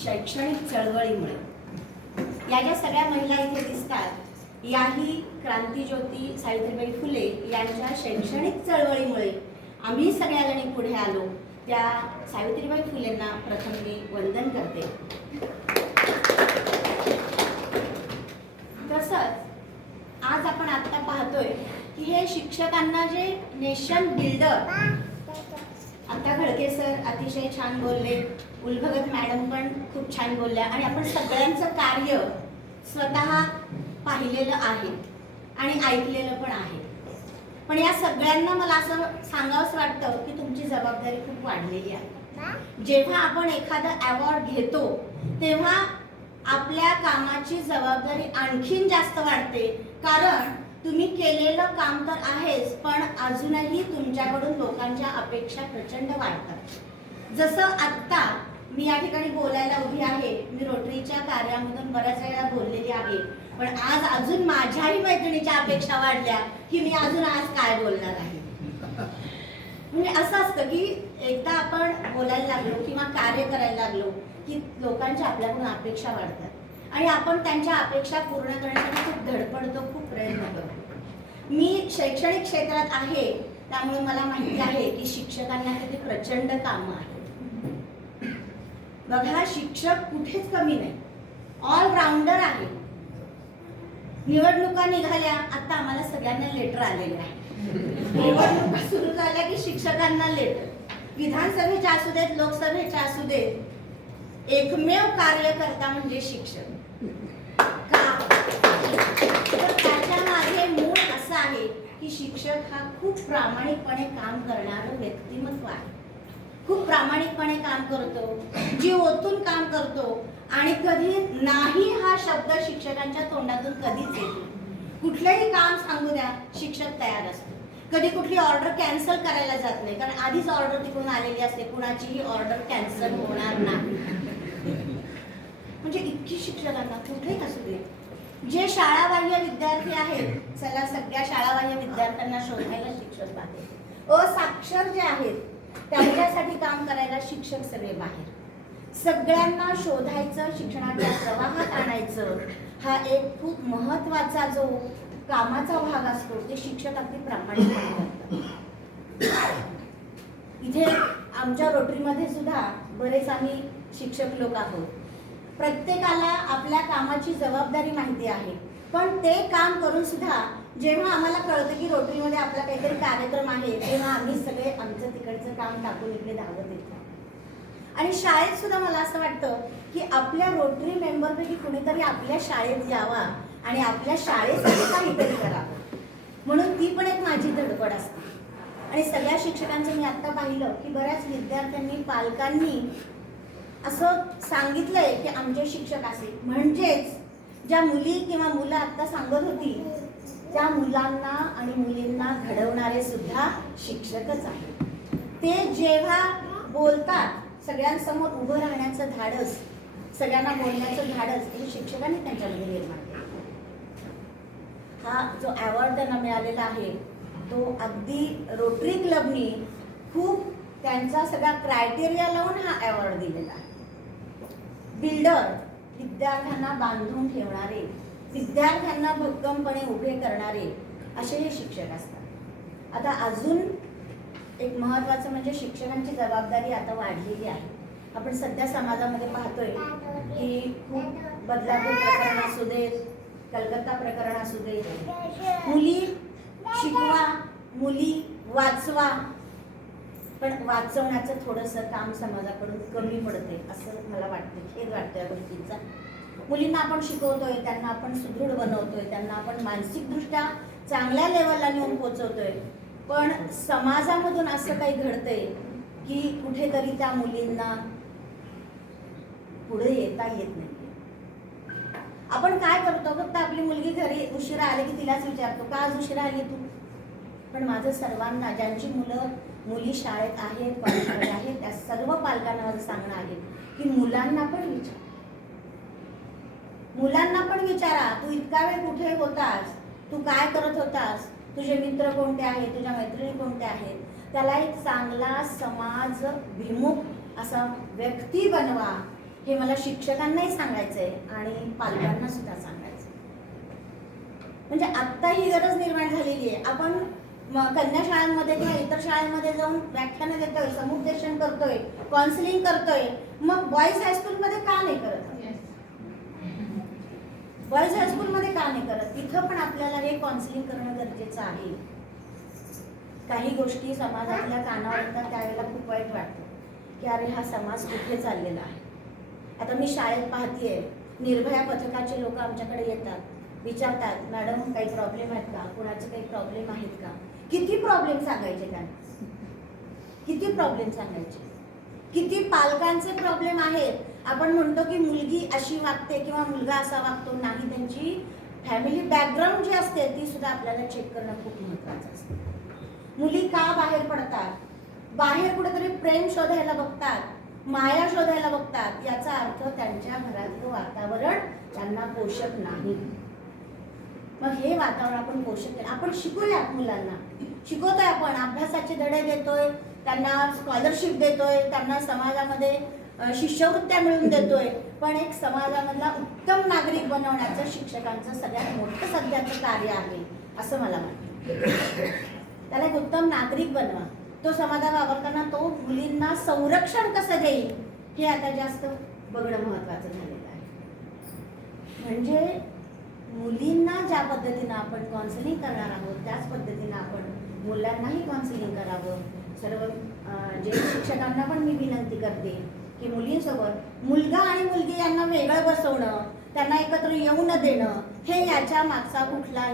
शैक्षणिक चळवळीमुळे या ज्या सगळ्या महिला इथे दिसतात याही क्रांतीज्योती सावित्रीबाई फुले यांच्या शैक्षणिक चळवळीमुळे आम्ही सगळ्याजणी पुढे आलो. त्या सावित्रीबाई फुलेंना प्रथम मी वंदन करते. तसंच आज आपण आत्ता पाहतोय की हे शिक्षकांना जे नेशन बिल्डर, आता खडके सर अतिशय छान बोलले, उलभगत मॅडम पण खूप छान बोलल्या आणि आपण सगळ्यांचं कार्य स्वतः पाहिलेलं आहे आणि ऐकलेलं पण आहे. पण या सगळ्यांना मला असं सांगावंच वाटतं की तुमची जबाबदारी खूप वाढलेली आहे. जेव्हा आपण एखादा अवॉर्ड घेतो तेव्हा आपल्या कामाची जबाबदारी आणखीन जास्त वाढते, कारण तुम्ही केलेलं काम तर आहेच, पण अजूनही तुमच्याकडून लोकांच्या अपेक्षा प्रचंड वाढतात. जसं आत्ता मी या ठिकाणी बोलायला उभी आहे, मी रोटरीच्या कार्यामधून बऱ्याच वेळा बोललेली आहे, पण आज अजून माझ्याही मैत्रिणीच्या अपेक्षा वाढल्या की मी अजून आज काय बोलणार आहे. म्हणजे असं असतं की एकदा आपण बोलायला लागलो किंवा कार्य करायला लागलो की लोकांच्या आपल्याकडून अपेक्षा वाढतात आणि आपण त्यांच्या अपेक्षा पूर्ण करण्यासाठी खूप धडपडतो, खूप प्रयत्न करतो. मी शैक्षणिक क्षेत्रात आहे त्यामुळे मला माहिती आहे की शिक्षकांना किती प्रचंड कामं आहेत. बघा, शिक्षक कुठेच कमी नाही, ऑलराऊंडर आहे. निवडणुका निघाल्या, आता आम्हाला सगळ्यांना लेटर आलेले आहे. निवडणुका सुरू झाल्या की शिक्षकांना लेटर, विधानसभेच्या असू देत, लोकसभेच्या असू देत, एकमेव कार्यकर्ता म्हणजे शिक्षक. का? तर त्याच्या मागे मूळ असं आहे की शिक्षक हा खूप प्रामाणिकपणे काम करणारं व्यक्तिमत्व आहे. खूप प्रामाणिकपणे काम करतो, जीव ओतून काम करतो आणि कधी नाही हा शब्द शिक्षकांच्या तोंडातून कधीच येतो. कुठलंही काम सांगू द्या, शिक्षक तयार असतो. कधी कुठली ऑर्डर कॅन्सल करायला जात नाही, कारण आधीच ऑर्डर तिकडून आलेली असते, कुणाचीही ऑर्डर कॅन्सल होणार नाही. म्हणजे इतकी शिक्षकांना कुठेही असू दे, जे शाळाबाह्य विद्यार्थी आहेत, चला सगळ्या शाळाबाह्य विद्यार्थ्यांना शोधायला शिक्षक बाहेर, असाक्षर जे आहेत त्यांच्यासाठी काम करायला शिक्षक सगळे बाहेर. सगळ्यांना शोधायचं, शिक्षणाच्या प्रवाहात आणायचं, हा एक खूप महत्वाचा जो कामाचा भाग असतो ते शिक्षक अगदी प्रामाणिकपणे करतात. इथे आमच्या रोटरीमध्ये सुद्धा बरेच आम्ही शिक्षक लोक आहोत. प्रत्येकाला आपल्या कामाची जबाबदारी माहिती आहे, पण ते काम करून सुद्धा जेव्हा आम्हाला कळतं की रोटरीमध्ये आपला काहीतरी कार्यक्रम आहे तेव्हा आम्ही सगळे आमचं तिकडचं काम टाकून इकडे धावत येतो. आणि शाळेत सुद्धा मला असं वाटतं की आपल्या रोटरी मेंबरपैकी कुणीतरी आपल्या शाळेत यावा आणि आपल्या शाळेसाठी काहीतरी करावं, म्हणून ती पण एक माझी धडपड असते. आणि सगळ्या शिक्षकांचं मी आत्ता पाहिलं की बऱ्याच विद्यार्थ्यांनी, पालकांनी असं सांगितलंय की आमचे शिक्षक असे, म्हणजेच ज्या मुली किंवा मुलं आत्ता सांगत होती त्या मुलांना आणि मुलींना घडवणारे सुद्धा शिक्षकच आहेत. ते जेव्हा बोलतात, सगळ्यांसमोर उभं राहण्याचं धाडस, सगळ्यांना बोलण्याचं धाडस हे शिक्षकांनी त्यांच्यामध्ये निर्माण केलं. हा जो अवॉर्ड त्यांना मिळालेला आहे तो अगदी रोटरी क्लबनी खूप त्यांचा सगळा क्रायटेरिया लावून हा अवॉर्ड दिलेला आहे. बिल्डर, विद्यार्थ्यांना बांधून ठेवणारे, विद्यार्थ्यांना भक्कमपणे उभे करणारे असे हे शिक्षक असतात. आता अजून एक महत्त्वाचं म्हणजे शिक्षकांची जबाबदारी आता वाढलेली आहे. आपण सध्या समाजामध्ये पाहतोय की खूप बदलापूर प्रकरण असू दे, कलकत्ता प्रकरण असू दे, मुली शिकवा, मुली वाचवा, पण वाचवण्याचं थोडंसं काम समाजाकडून कमी पडते असं मला वाटतं. खेद वाटतं या गोष्टींचा. मुलींना आपण शिकवतोय, त्यांना आपण सुदृढ बनवतोय, त्यांना आपण मानसिकदृष्ट्या चांगल्या लेवलला नेऊन पोहोचवतोय, पण समाजामधून असं काही घडतंय की कुठेतरी त्या मुलींना पुढे येता येत नाही. आपण काय करतो, फक्त आपली मुलगी घरी उशिरा आली की तिलाच विचारतो का आज उशिरा आली तू. पण माझं सर्वांना, ज्यांची मुली शाळेत आहेत, कॉलेजमध्ये आहेत, त्या सर्व पालकांना माझं सांगणं आहे की मुलांना पण विचारा, मुलांना पण विचारा, तू इतका वेळ कुठे होतास, तू काय करत होतास, तुझे मित्र कोणते आहेत, तुझ्या मैत्रिणी कोणत्या आहेत. त्याला एक चांगला समाजभिमुख असा व्यक्ती बनवा, हे मला शिक्षकांनाही सांगायचंय आणि पालकांना सुद्धा सांगायचंय. म्हणजे आत्ता ही गरज निर्माण झालेली आहे. आपण कन्या शाळांमध्ये किंवा इतर शाळांमध्ये जाऊन व्याख्यानं देतोय, समुपदेशन करतोय, काउन्सिलिंग करतोय, मग बॉईज हायस्कूलमध्ये का नाही करत? बॉईज हायस्कूलमध्ये का नाही करत? तिथं पण आपल्याला हे काउन्सिलिंग करणं गरजेचं आहे. काही गोष्टी समाजातल्या कानावर येतात त्यावेळेला खूप वाईट वाटतं की अरे हा समाज कुठे चाललेला आहे. आता मी शाळेत पाहतेय, निर्भया पथकाचे लोक आमच्याकडे येतात, विचारतात मॅडम काही प्रॉब्लेम आहेत का, कुणाचे काही प्रॉब्लेम आहेत का? किती प्रॉब्लेम सांगायचे त्यांना, किती प्रॉब्लेम सांगायचे, किती पालकांचे प्रॉब्लेम आहेत. आपण म्हणतो की मुलगी अशी वागते किंवा मुलगा असा वागतो, नाही, त्यांची फॅमिली बॅकग्राऊंड जी असते ती सुद्धा आपल्याला चेक करणं खूप महत्त्वाचं असतं. मुली का बाहेर पडतात? बाहेर कुठेतरी प्रेम शोधायला बघतात, माया शोधायला बघतात, याचा अर्थ त्यांच्या घरातलं वातावरण त्यांना पोषक नाही. मग हे वातावरण आपण पोषक केलं, आपण शिकूया, मुलांना शिकवतोय, आपण अभ्यासाचे धडे देतोय, त्यांना स्कॉलरशिप देतोय, त्यांना समाजामध्ये शिष्यवृत्त्या मिळवून देतोय, पण एक समाजामधला उत्तम नागरिक बनवण्याचं शिक्षकांचं सगळ्यात मोठं सध्याचं कार्य आहे असं मला वाटतं. त्याला एक उत्तम नागरिक बनवा. तो समाजात वावरताना तो मुलींना संरक्षण कसं देईल हे आता जास्त बघणं महत्त्वाचं झालेलं आहे. म्हणजे मुलींना ज्या पद्धतीनं आपण काउन्सिलिंग करणार आहोत त्याच पद्धतीनं आपण मुलांनाही काउन्सिलिंग करावं. सर्व ज्येष्ठ शिक्षकांना पण मी विनंती करते की मुलींसोबत मुलगा आणि मुलगी यांना वेगळं बसवणं, त्यांना एकत्र येऊ न देणं, हे याच्या मागचा कुठला